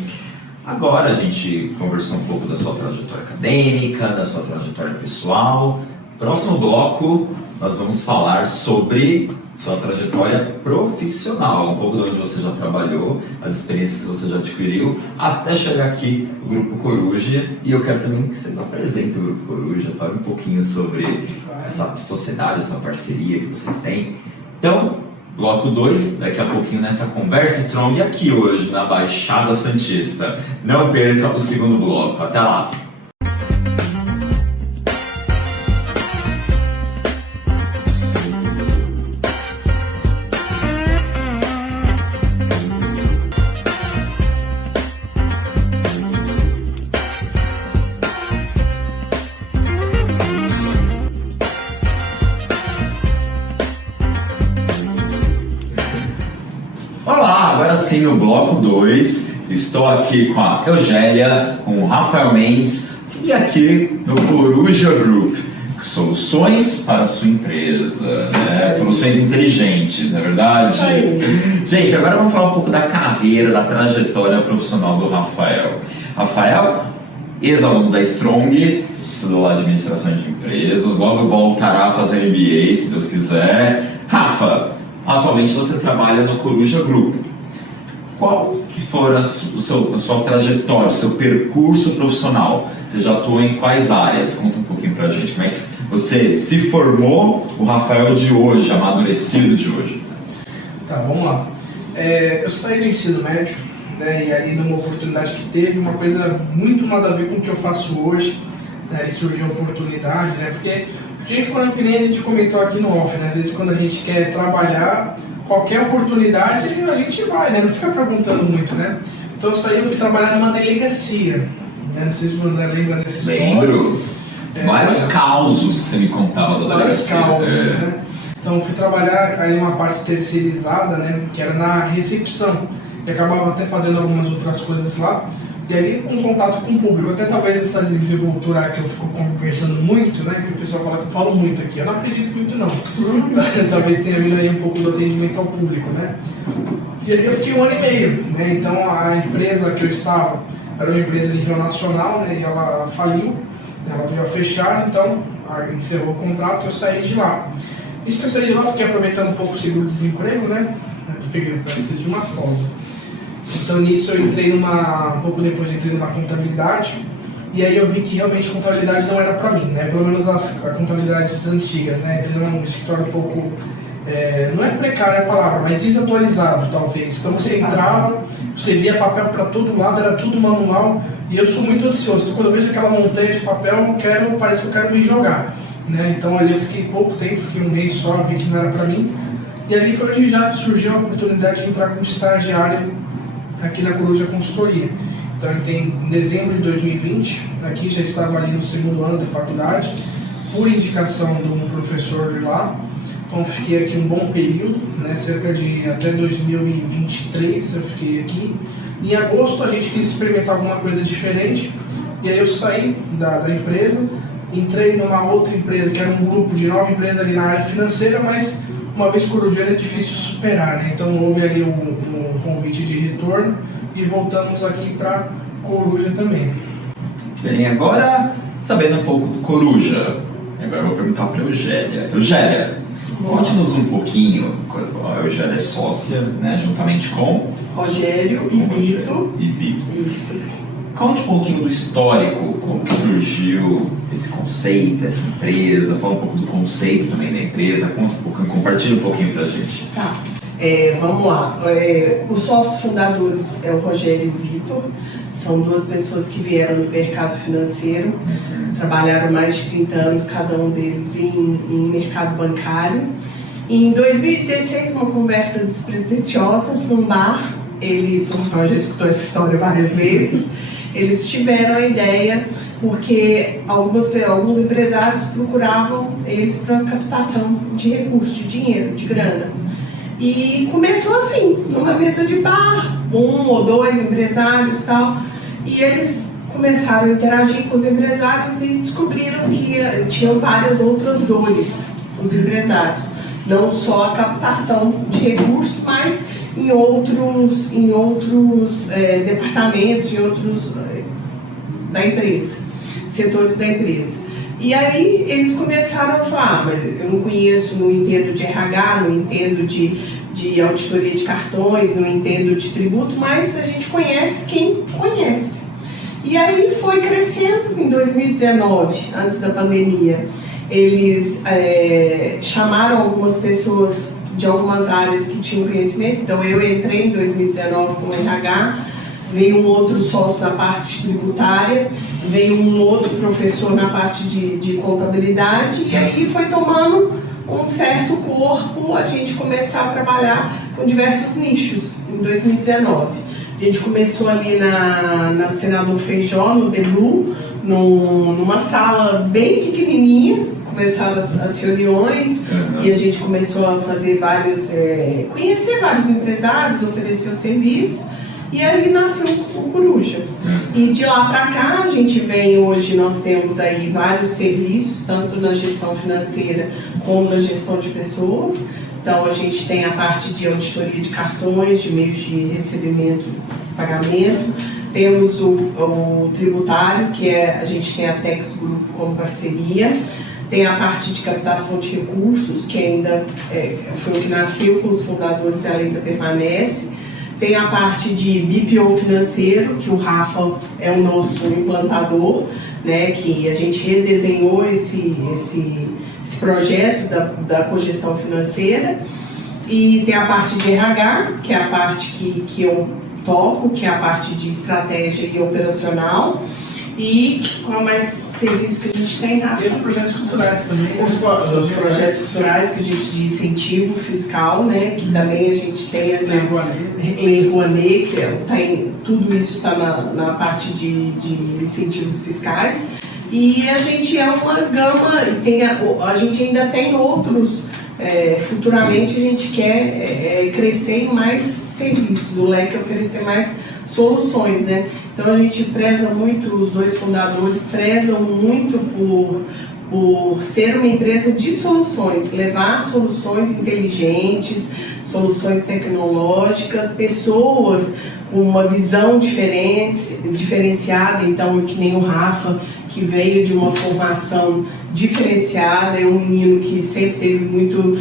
Agora a gente conversou um pouco da sua trajetória acadêmica, da sua trajetória pessoal. Próximo bloco, nós vamos falar sobre sua trajetória profissional, um pouco de onde você já trabalhou, as experiências que você já adquiriu, até chegar aqui o Grupo Coruja. E eu quero também que vocês apresentem o Grupo Coruja, falem um pouquinho sobre essa sociedade, essa parceria que vocês têm. Então, bloco 2, daqui a pouquinho nessa Conversa Strong aqui hoje na Baixada Santista. Não perca o segundo bloco. Até lá! Agora sim, no bloco 2, estou aqui com a Eugélia, com o Rafael Mendes e aqui no Coruja Group. Soluções para a sua empresa, né? Soluções inteligentes, não é verdade? Isso aí. Gente, agora vamos falar um pouco da carreira, da trajetória profissional do Rafael. Rafael, ex-aluno da Strong, estudou lá administração de empresas, logo voltará a fazer MBA, se Deus quiser. Rafa, atualmente você trabalha no Coruja Group. Qual que for a sua trajetória, o seu percurso profissional? Você já atua em quais áreas? Conta um pouquinho pra gente. Como é que você se formou, o Rafael de hoje, amadurecido de hoje? Tá, vamos lá. Eu saí do ensino médio, né, e ali numa oportunidade que teve, uma coisa muito nada a ver com o que eu faço hoje, né, e surgiu a oportunidade, né, porque quando a gente comentou aqui no off, né, às vezes quando a gente quer trabalhar, qualquer oportunidade a gente vai, né? Não fica perguntando muito, né? Então eu fui trabalhar numa delegacia, né? Não sei se o André lembra dessa história. Lembro. Vários causos que você me contava da Vários delegacia. causos, né? Então eu fui trabalhar aí uma parte terceirizada, né? Que era na recepção. E acabava até fazendo algumas outras coisas lá. E ali com contato com o público. Até talvez essa desenvoltura que eu fico conversando muito, né? Que o pessoal fala que eu falo muito aqui. Eu não acredito muito não. Talvez tenha vindo aí um pouco do atendimento ao público, né? E aí eu fiquei 1 ano e meio, né? Então a empresa que eu estava era uma empresa a nível nacional, né? E ela faliu, ela veio a fechar, então encerrou o contrato e eu saí de lá. Isso que eu saí de lá, fiquei aproveitando um pouco o seguro-desemprego, né? Preciso de uma folga. Então nisso eu entrei um pouco depois eu entrei numa contabilidade, e aí eu vi que realmente contabilidade não era para mim, né? Pelo menos as contabilidades antigas, né? Entrei num escritório um pouco, não é precário a palavra, mas desatualizado talvez. Então você entrava, você via papel para todo lado, era tudo manual, e eu sou muito ansioso. Então quando eu vejo aquela montanha de papel, parece que eu quero me jogar, né? Então ali eu fiquei pouco tempo, fiquei 1 mês só, vi que não era para mim. E ali foi onde já surgiu a oportunidade de entrar como estagiário aqui na Coruja Consultoria. Então em dezembro de 2020, aqui já estava ali no 2º ano da faculdade, por indicação de um professor de lá. Então fiquei aqui um bom período, né, cerca de até 2023 eu fiquei aqui. Em agosto a gente quis experimentar alguma coisa diferente, e aí eu saí da empresa, entrei numa outra empresa que era um grupo de 9 empresas ali na área financeira, mas uma vez corujeiro é difícil superar, né? Então houve ali um convite de retorno e voltamos aqui para Coruja também. Bem, agora sabendo um pouco do Coruja, agora eu vou perguntar para a Eugélia. Eugélia, conte-nos um pouquinho. A Eugélia é sócia, né, juntamente com Rogério e Vitor. Isso. Conte um pouquinho do histórico, como que surgiu esse conceito, essa empresa, fala um pouco do conceito também da empresa, conta um pouquinho, compartilha um pouquinho pra gente. Tá, vamos lá. Os sócios fundadores é o Rogério e o Vitor, são 2 pessoas que vieram do mercado financeiro, trabalharam mais de 30 anos cada um deles em mercado bancário. Em 2016, uma conversa despretensiosa num bar, o Rafael já escutou essa história várias vezes. Eles tiveram a ideia porque alguns empresários procuravam eles para captação de recursos, de dinheiro, de grana. E começou assim, numa mesa de bar, 1 ou 2 empresários e tal. E eles começaram a interagir com os empresários e descobriram que tinham várias outras dores os empresários. Não só a captação de recursos, mas em outros departamentos, em outros da empresa, setores da empresa. E aí eles começaram a falar, mas eu não conheço, não entendo de RH, não entendo de auditoria de cartões, não entendo de tributo, mas a gente conhece quem conhece. E aí foi crescendo. Em 2019, antes da pandemia, eles chamaram algumas pessoas de algumas áreas que tinham conhecimento. Então eu entrei em 2019 com RH, veio um outro sócio na parte tributária, veio um outro professor na parte de contabilidade, e aí foi tomando um certo corpo a gente começar a trabalhar com diversos nichos em 2019. A gente começou ali na Senador Feijó, no The Blue, numa sala bem pequenininha. Começaram as reuniões e a gente começou a fazer conhecer vários empresários, oferecer o serviço, e aí nasceu o Coruja. E de lá para cá a gente hoje nós temos aí vários serviços, tanto na gestão financeira como na gestão de pessoas. Então a gente tem a parte de auditoria de cartões, de meios de recebimento e pagamento. Temos o tributário, que a gente tem a Tex Group como parceria. Tem a parte de captação de recursos, que ainda foi o que nasceu com os fundadores e ainda permanece. Tem a parte de BPO financeiro, que o Rafa é o nosso implantador, né, que a gente redesenhou esse projeto da cogestão financeira. E tem a parte de RH, que é a parte que eu toco, que é a parte de estratégia e operacional. E qual mais serviço que a gente tem, Rafa? E os projetos culturais também. Os projetos culturais que a gente de incentivo fiscal, né? Que também a gente tem essa Lei Rouanet, que tudo isso está na parte de incentivos fiscais. E a gente é uma gama, e a gente ainda tem outros, futuramente a gente quer crescer em mais serviços, o leque oferecer mais soluções, né? Então a gente preza muito, os dois fundadores prezam muito por ser uma empresa de soluções, levar soluções inteligentes, soluções tecnológicas, pessoas com uma visão diferenciada, então que nem o Rafa, que veio de uma formação diferenciada, é um menino que sempre teve muito,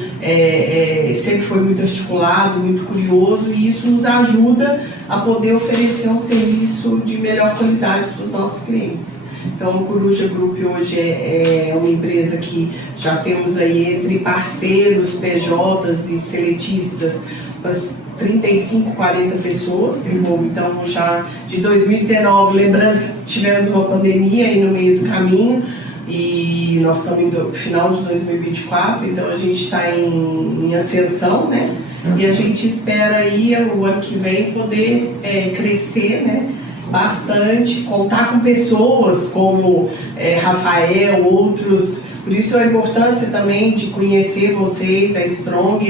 sempre foi muito articulado, muito curioso, e isso nos ajuda a poder oferecer um serviço de melhor qualidade para os nossos clientes. Então, o Coruja Group hoje é uma empresa que já temos aí entre parceiros, PJs e seletistas, umas 35, 40 pessoas. Então, já de 2019, lembrando que tivemos uma pandemia aí no meio do caminho, e nós estamos no final de 2024, então a gente está em ascensão, né? E a gente espera aí, o ano que vem, poder crescer, né? Bastante, contar com pessoas como Rafael, outros. Por isso a importância também de conhecer vocês, a Strong.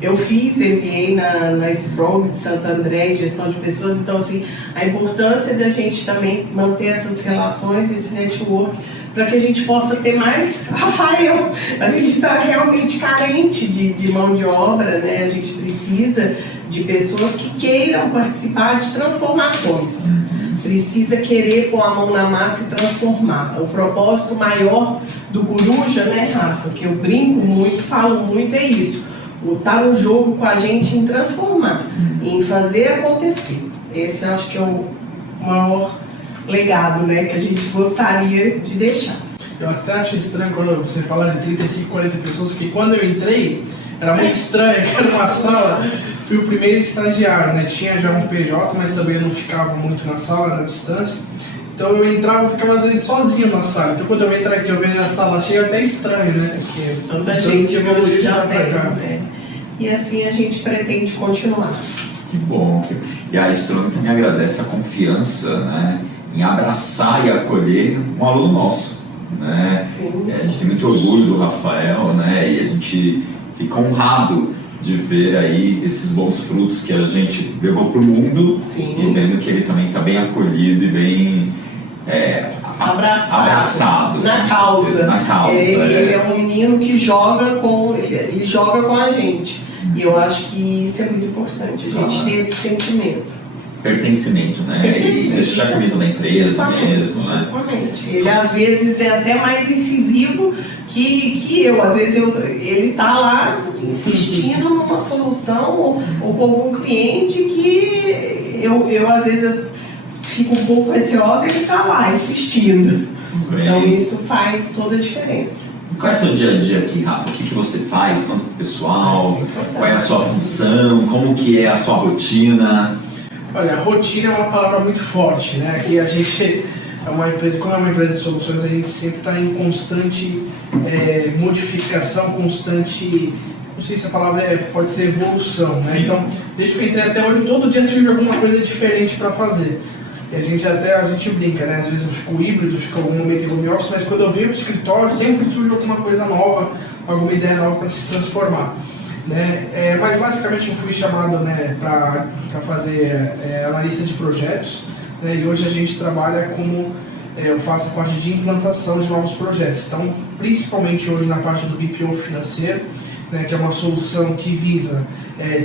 Eu fiz MBA na Strong de Santo André, gestão de pessoas, então assim, a importância da gente também manter essas relações, esse network, para que a gente possa ter mais Rafael. A gente está realmente carente de mão de obra, né? A gente precisa de pessoas que queiram participar de transformações. Precisa querer pôr a mão na massa e transformar. O propósito maior do Coruja, né, Rafa, que eu brinco muito, falo muito, é isso. Tá no jogo com a gente em transformar, em fazer acontecer. Esse eu acho que é o maior legado, né, que a gente gostaria de deixar. Eu até acho estranho quando você fala de 35, 40 pessoas, que quando eu entrei, era muito estranho, era uma sala, fui o primeiro estagiário, né? Tinha já um PJ, mas também não ficava muito na sala, na distância. Então eu entrava e ficava às vezes sozinho na sala. Então quando eu entrar aqui, eu vejo a sala cheia, até estranho, né? Porque tanta gente já pra cá. E assim a gente pretende continuar. Que bom. E a Strong também agradece a confiança, né, em abraçar e acolher um aluno nosso, né? Sim. A gente tem muito orgulho do Rafael, né? E a gente fica honrado de ver aí esses bons frutos que a gente levou para o mundo. Sim. E vendo que ele também está bem acolhido e bem abraçado na causa. Na causa. Ele é um menino que joga com a gente. E eu acho que isso é muito importante, a gente ter esse sentimento. Pertencimento, né? E vestir a camisa da empresa mesmo, né? Justamente. Ele às vezes é até mais incisivo que eu. Às vezes ele tá lá insistindo numa solução ou com algum cliente que eu às vezes fico um pouco receosa e ele tá lá insistindo. Então isso faz toda a diferença. Qual é o seu dia a dia aqui, Rafa? O que você faz? Conta pro pessoal? Qual é a sua função? Como que é a sua rotina? Olha, rotina é uma palavra muito forte, né? Aqui a gente é uma empresa, como é uma empresa de soluções, a gente sempre está em constante modificação, constante, não sei se a palavra pode ser evolução, né? Sim. Então, desde que eu entrei até hoje, todo dia surge alguma coisa diferente para fazer. E a gente brinca, né? Às vezes eu fico híbrido, fico algum momento em home office, mas quando eu venho para o escritório, sempre surge alguma coisa nova, alguma ideia nova para se transformar. Né? Mas basicamente eu fui chamado, né, para fazer analista de projetos, né? E hoje a gente trabalha como eu faço a parte de implantação de novos projetos. Então, principalmente hoje na parte do BPO financeiro, né, que é uma solução que visa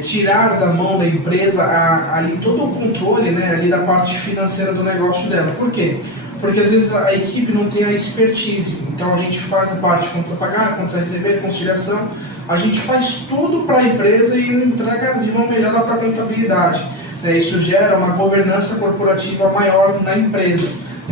tirar da mão da empresa ali todo o controle, né, ali da parte financeira do negócio dela. Por quê? Porque às vezes a equipe não tem a expertise. Então a gente faz a parte de contas a pagar, contas a receber, conciliação. A gente faz tudo para a empresa e entrega de uma melhor para a contabilidade. Isso gera uma governança corporativa maior na empresa.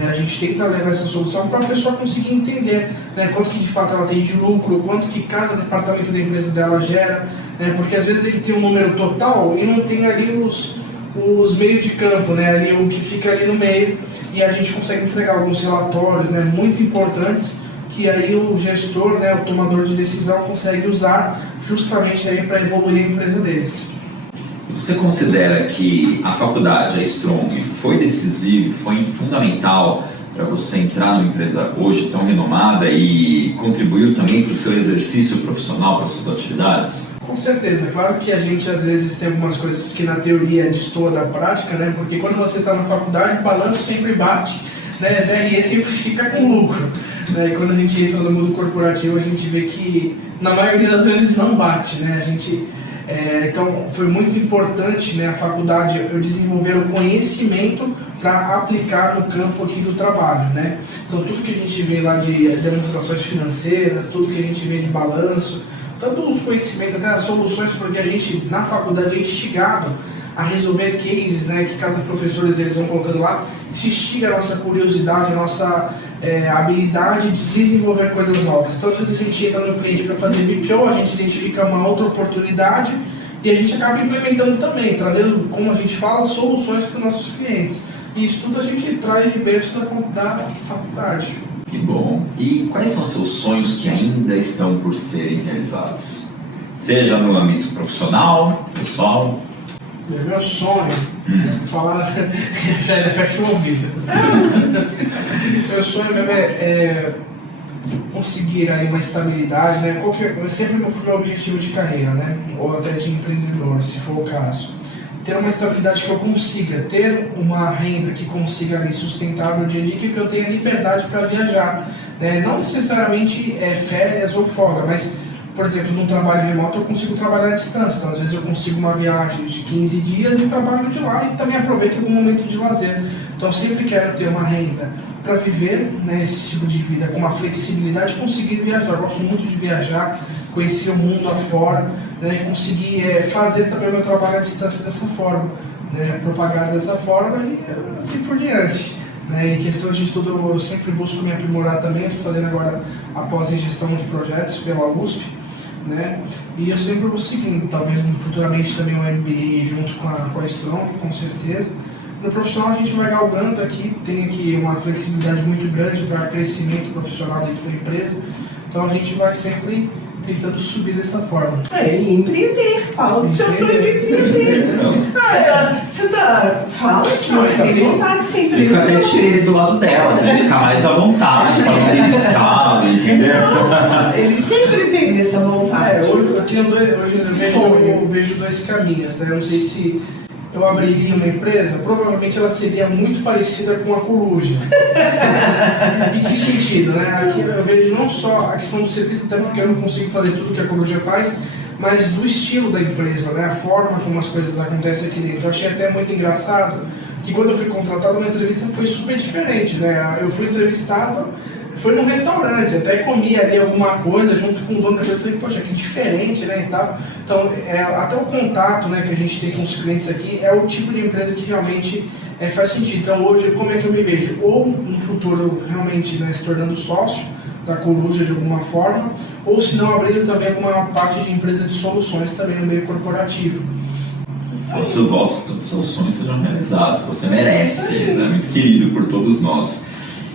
A gente tenta levar essa solução para a pessoa conseguir entender, né, quanto que de fato ela tem de lucro, quanto que cada departamento da empresa dela gera, né, porque às vezes ele tem um número total e não tem ali os meios de campo, né, ali, o que fica ali no meio, e a gente consegue entregar alguns relatórios, né, muito importantes, que aí o gestor, né, o tomador de decisão consegue usar justamente aí para evoluir a empresa deles. Você considera que a faculdade, a Strong, foi decisiva, foi fundamental para você entrar numa empresa hoje tão renomada e contribuiu também para o seu exercício profissional, para as suas atividades? Com certeza, claro que a gente às vezes tem algumas coisas que na teoria destoa da prática, né? Porque quando você está na faculdade, o balanço sempre bate, né? DRE sempre fica com lucro. Né? E quando a gente entra no mundo corporativo, a gente vê que na maioria das vezes não bate, né? Então foi muito importante, né, a faculdade eu desenvolver o conhecimento para aplicar no campo aqui do trabalho, né? Então tudo que a gente vê lá de demonstrações financeiras, tudo que a gente vê de balanço, tanto os conhecimentos, até as soluções, porque a gente na faculdade é instigado a resolver cases, né, que cada professor eles vão colocando lá, isso instiga a nossa curiosidade, a nossa habilidade de desenvolver coisas novas. Então, às vezes a gente entra no cliente para fazer BPO, a gente identifica uma outra oportunidade e a gente acaba implementando também, trazendo, como a gente fala, soluções para os nossos clientes. E isso tudo a gente traz de berço da faculdade. Que bom. E quais são seus sonhos que ainda estão por serem realizados? Seja no âmbito profissional, pessoal? Meu sonho, falar, já fecha o ouvido. Meu sonho mesmo é conseguir aí uma estabilidade, né? Sempre foi meu objetivo de carreira, né? Ou até de empreendedor, se for o caso. Ter uma estabilidade que eu consiga, ter uma renda que consiga me sustentar no dia a dia, que eu tenha liberdade para viajar. Né? Não necessariamente férias ou folga, mas por exemplo, num trabalho remoto eu consigo trabalhar à distância, então às vezes eu consigo uma viagem de 15 dias e trabalho de lá e também aproveito algum momento de lazer. Então eu sempre quero ter uma renda para viver, né, esse tipo de vida com uma flexibilidade e conseguir viajar. Eu gosto muito de viajar, conhecer o mundo afora, né, e conseguir fazer também o meu trabalho à distância dessa forma, né, propagar dessa forma e assim por diante. Em questão de estudo eu sempre busco me aprimorar também, estou fazendo agora a pós em gestão de projetos pela USP, né? E eu sempre vou seguindo, talvez futuramente também um MBA junto com a Strong, com certeza. No profissional a gente vai galgando aqui, tem aqui uma flexibilidade muito grande para crescimento profissional dentro da empresa, então a gente vai sempre tentando subir dessa forma. Empreender, fala do seu sonho de empreender. Fala que você tem vontade sempre. Por isso que eu até tirei ele do lado dela, né? Ficar mais à vontade, para não beliscado, entendeu? Ele sempre tem essa vontade. Hoje eu vejo dois caminhos, né? Eu não sei se eu abriria uma empresa, provavelmente ela seria muito parecida com a Coruja. Em que sentido, né? Aqui eu vejo não só a questão do serviço, até porque eu não consigo fazer tudo que a Coruja faz, mas do estilo da empresa, né? A forma como as coisas acontecem aqui dentro. Eu achei até muito engraçado que quando eu fui contratado, uma entrevista foi super diferente, né? Eu fui entrevistado, foi num restaurante, até comi ali alguma coisa junto com o dono da empresa, falei, poxa, que diferente, né, e tal. Então, até o contato, né, que a gente tem com os clientes aqui é o tipo de empresa que realmente faz sentido. Então, hoje, como é que eu me vejo? Ou no futuro eu realmente, né, se tornando sócio da Coruja de alguma forma, ou se não, abrindo também alguma parte de empresa de soluções também no meio corporativo. O seu voto, todos os seus sonhos sejam realizados, você merece, né? Muito querido por todos nós.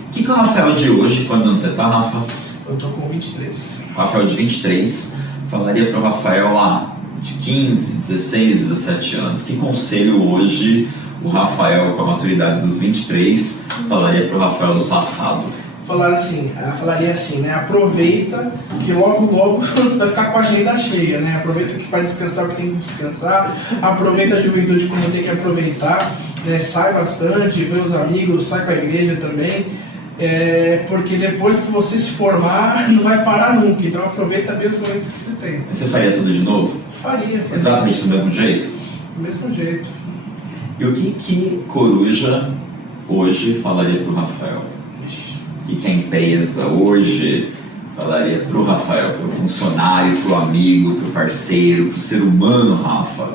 O que é o Rafael de hoje? Quantos anos você está, Rafa? Eu tô com 23. Rafael de 23, falaria para o Rafael lá de 15, 16, 17 anos. Que conselho hoje o Rafael, com a maturidade dos 23, falaria para o Rafael do passado? Falaria assim, né? Aproveita que logo vai ficar com a agenda cheia, né? Aproveita que para descansar o que tem que descansar, aproveita a juventude como tem que aproveitar, né? Sai bastante, vê os amigos, sai com a igreja também, porque depois que você se formar não vai parar nunca, então aproveita bem os momentos que você tem. Você faria tudo de novo? Faria. Exatamente do mesmo jeito? Do mesmo jeito. E o que Coruja hoje falaria para o Rafael? O que a empresa hoje falaria para o Rafael, para o funcionário, para o amigo, para o parceiro, para o ser humano, Rafa?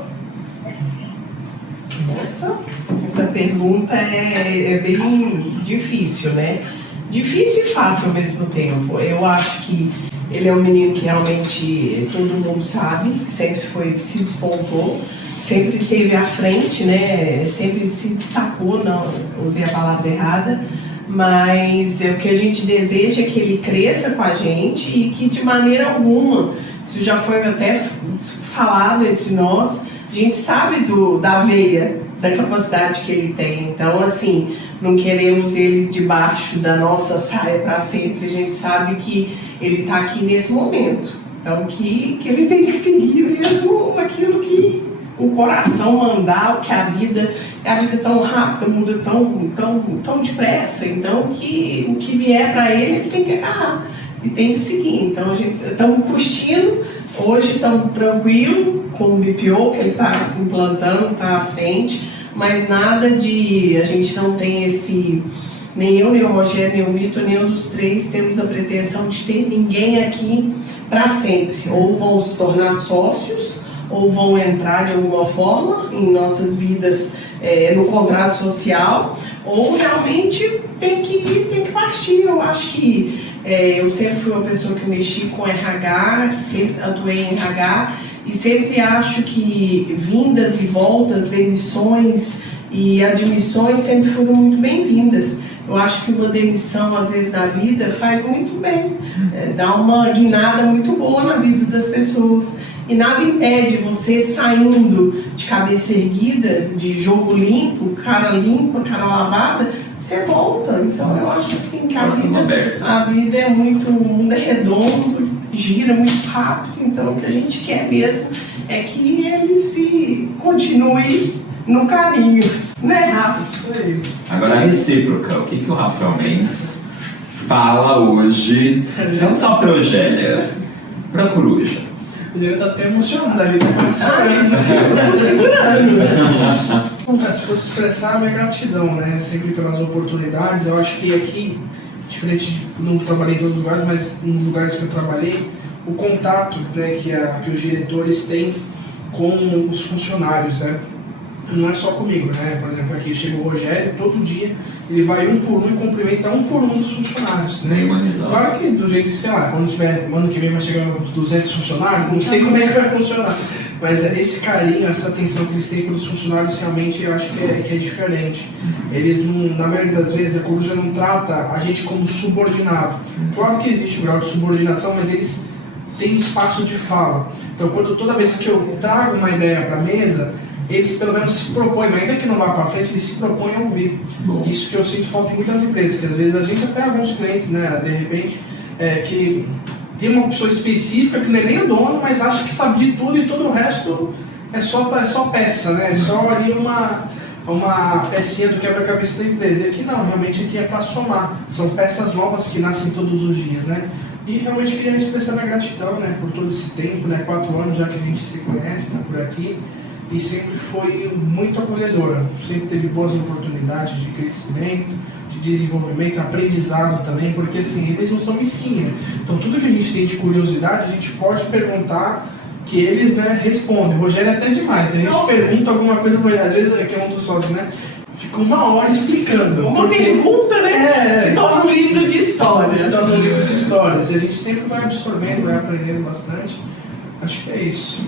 Essa pergunta é bem difícil, né? Difícil e fácil ao mesmo tempo. Eu acho que ele é um menino que realmente todo mundo sabe, sempre se despontou, sempre esteve à frente, né? Sempre se destacou, não usei a palavra errada. Mas o que a gente deseja é que ele cresça com a gente e que de maneira alguma, isso já foi até falado entre nós, a gente sabe da veia da capacidade que ele tem. Então, assim, não queremos ele debaixo da nossa saia para sempre. A gente sabe que ele está aqui nesse momento. Então, que ele tem que seguir mesmo aquilo que o coração mandar, o que a vida é tão rápida, muda tão depressa. Então, que o que vier para ele tem que agarrar e tem que seguir. Então, a gente estamos curtindo. Hoje estamos tranquilos com o BPO que ele está implantando, está à frente, mas nada de... A gente não tem esse... Nem eu, nem o Rogério, nem o Vitor, nenhum dos três temos a pretensão de ter ninguém aqui para sempre. Ou vão se tornar sócios, ou vão entrar de alguma forma em nossas vidas no contrato social, ou realmente tem que partir. Eu acho que eu sempre fui uma pessoa que mexi com RH, sempre atuei em RH, e sempre acho que vindas e voltas, demissões e admissões sempre foram muito bem-vindas. Eu acho que uma demissão, às vezes, na vida faz muito bem, dá uma guinada muito boa na vida das pessoas. E nada impede você saindo de cabeça erguida, de jogo limpo, cara limpa, cara lavada, você volta. Então eu acho assim que a vida é muito, o mundo é redondo, gira muito rápido, então o que a gente quer mesmo é que ele se continue no caminho, né, Rafa? Isso aí. Agora a recíproca, o que o Rafael Mendes fala hoje, não só para a Eugélia, para a Coruja? O Eugélia tá até emocionado ali, tá segurando. Se fosse expressar a minha gratidão, né, sempre pelas oportunidades, eu acho que aqui, diferente de, não trabalhei em todos os lugares, mas nos lugares que eu trabalhei, o contato, né, que os diretores têm com os funcionários, né, não é só comigo, né? Por exemplo, aqui chega o Rogério, todo dia ele vai um por um e cumprimenta um por um dos funcionários, né? Claro que do jeito que, sei lá, quando tiver, ano que vem vai chegar uns 200 funcionários, não sei como é que vai funcionar, mas esse carinho, essa atenção que eles têm pelos funcionários, realmente eu acho que é diferente. Eles não, na maioria das vezes, a Coruja não trata a gente como subordinado. Claro que existe um grau de subordinação, mas eles têm espaço de fala. Então, toda vez que eu trago uma ideia para a mesa, eles pelo menos se propõem, ainda que não vá para frente, eles se propõem a ouvir. Bom. Isso que eu sinto falta em muitas empresas, que às vezes a gente até alguns clientes, né, de repente, que tem uma pessoa específica que não é nem o dono, mas acha que sabe de tudo e todo o resto é só peça, né? É só ali uma pecinha do quebra-cabeça da empresa. E aqui não, realmente aqui é para somar. São peças novas que nascem todos os dias, né? E realmente queria expressar minha gratidão, né, por todo esse tempo, né, 4 anos já que a gente se conhece, tá por aqui. E sempre foi muito acolhedora, sempre teve boas oportunidades de crescimento, de desenvolvimento, aprendizado também, porque assim, eles não são mesquinhos. Então tudo que a gente tem de curiosidade, a gente pode perguntar, que eles, né, respondem. O Rogério é até demais, a gente pergunta alguma coisa para ele, às vezes aqui é um dos sócios, né? Fica 1 hora explicando. Uma pergunta, né? Se torna um livro de histórias. Se torna um livro de histórias. E a gente sempre vai absorvendo, vai aprendendo bastante. Acho que é isso.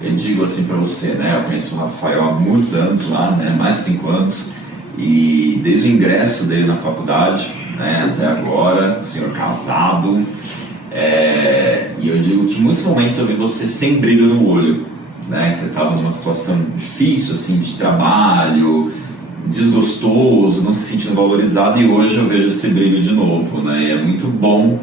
Eu digo assim para você, né? Eu conheço o Rafael há muitos anos lá, né? Mais de 5 anos. E desde o ingresso dele na faculdade, né? Até agora, o senhor casado. E eu digo que em muitos momentos eu vi você sem brilho no olho, né? Que você estava numa situação difícil, assim, de trabalho, desgostoso, não se sentindo valorizado, e hoje eu vejo esse brilho de novo, né? E é muito bom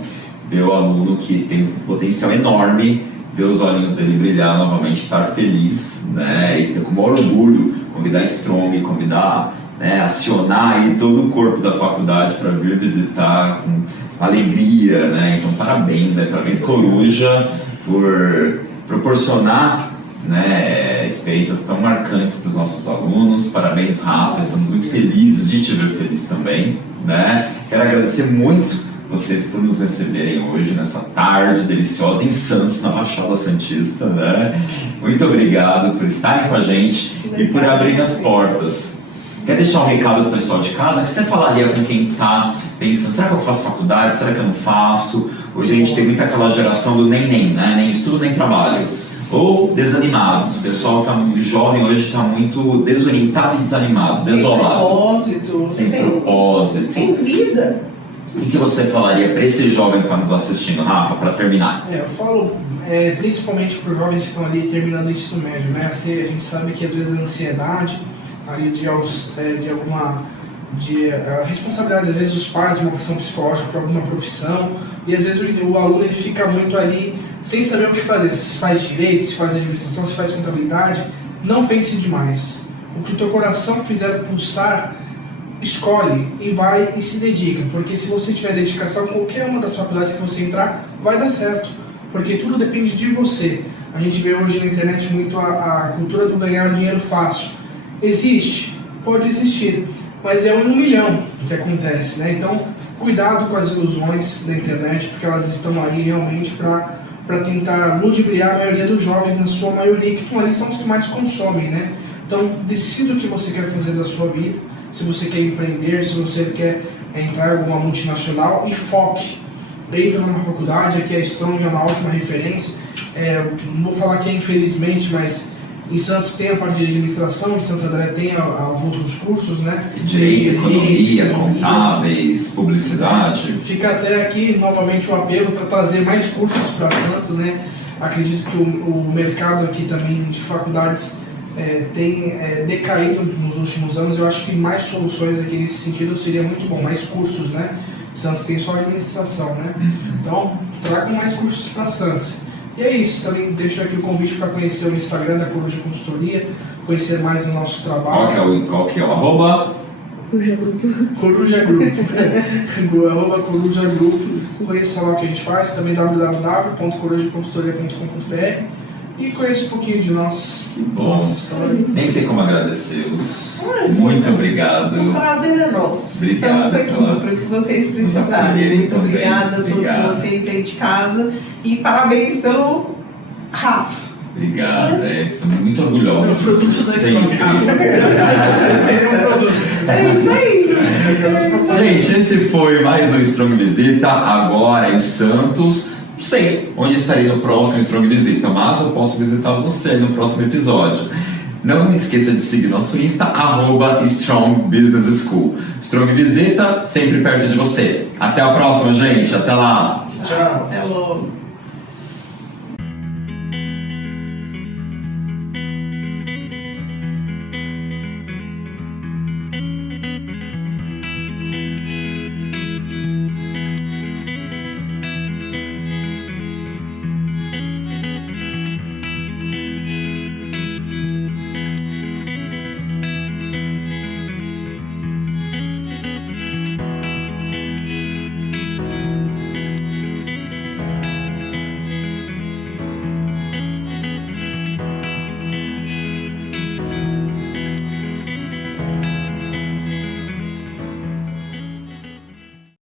ver o aluno que tem um potencial enorme, ver os olhinhos dele brilhar novamente, estar feliz, né? E ter com o maior orgulho convidar a Strong, convidar, né, acionar aí todo o corpo da faculdade para vir visitar com alegria, né? Então parabéns, né? Parabéns Coruja por proporcionar, né, experiências tão marcantes para os nossos alunos. Parabéns, Rafa, estamos muito felizes de te ver feliz também, né? Quero agradecer muito vocês por nos receberem hoje, nessa tarde deliciosa em Santos, na Baixada Santista, né? Muito obrigado por estarem com a gente e por abrirem as portas. Quer deixar um recado do pessoal de casa? O que você falaria com quem está pensando, será que eu faço faculdade, será que eu não faço? Hoje a gente tem muito aquela geração do nem, né? Nem estudo, nem trabalho. Ou desanimados. O pessoal jovem hoje está muito desorientado e desanimado, desolado. Sem propósito. Sem propósito. Sem vida. O que você falaria para esse jovem que está nos assistindo, Rafa, para terminar? Eu falo principalmente para os jovens que estão ali terminando o ensino médio, né? Assim, a gente sabe que às vezes a ansiedade ali de a responsabilidade às vezes dos pais, uma pressão psicológica para alguma profissão, e às vezes o aluno ele fica muito ali sem saber o que fazer, se faz direito, se faz administração, se faz contabilidade. Não pense demais. O que o teu coração fizer pulsar, escolhe e vai e se dedica, porque se você tiver dedicação, qualquer uma das faculdades que você entrar vai dar certo, porque tudo depende de você. A gente vê hoje na internet muito a cultura do ganhar dinheiro fácil. Existe, pode existir, mas é 1 milhão que acontece, né? Então, cuidado com as ilusões da internet, porque elas estão aí realmente para tentar ludibriar a maioria dos jovens, na sua maioria, que estão ali, são os que mais consomem, né? Então, decida o que você quer fazer da sua vida, se você quer empreender, se você quer entrar em alguma multinacional, e foque. Entra numa faculdade, aqui a Strong é uma ótima referência. Não vou falar que infelizmente, mas em Santos tem a parte de administração, em Santo André tem os outros cursos, né? Direito, economia, contábeis, publicidade. Fica até aqui novamente o apelo para trazer mais cursos para Santos, né? Acredito que o mercado aqui também de faculdades tem decaído nos últimos anos. Eu acho que mais soluções aqui nesse sentido seria muito bom, mais cursos, né? Santos tem só administração, né? Então, tragam mais cursos para Santos. E é isso, também deixo aqui o convite para conhecer o Instagram da Coruja Consultoria, conhecer mais do nosso trabalho. Qual que é o arroba? Coruja Grupo. Arroba Coruja Grupo. Conheça lá o que a gente faz, também www.corujaconsultoria.com.br, e conheça um pouquinho de nós, nossa história. Nem sei como agradecê-los. Muito obrigado. O prazer é nosso. Obrigado, Estamos aqui para o que vocês precisarem. Muito obrigada a todos vocês aí de casa e parabéns pelo Rafa. Obrigado, estamos muito orgulhosos. Sempre. É isso aí. Gente, esse foi mais um Strong Visita, agora em Santos. Não sei onde estarei no próximo Strong Visita, mas eu posso visitar você no próximo episódio. Não esqueça de seguir nosso Insta, @Strong Business School. Strong Visita, sempre perto de você. Até a próxima, gente. Até lá. Tchau. Até logo.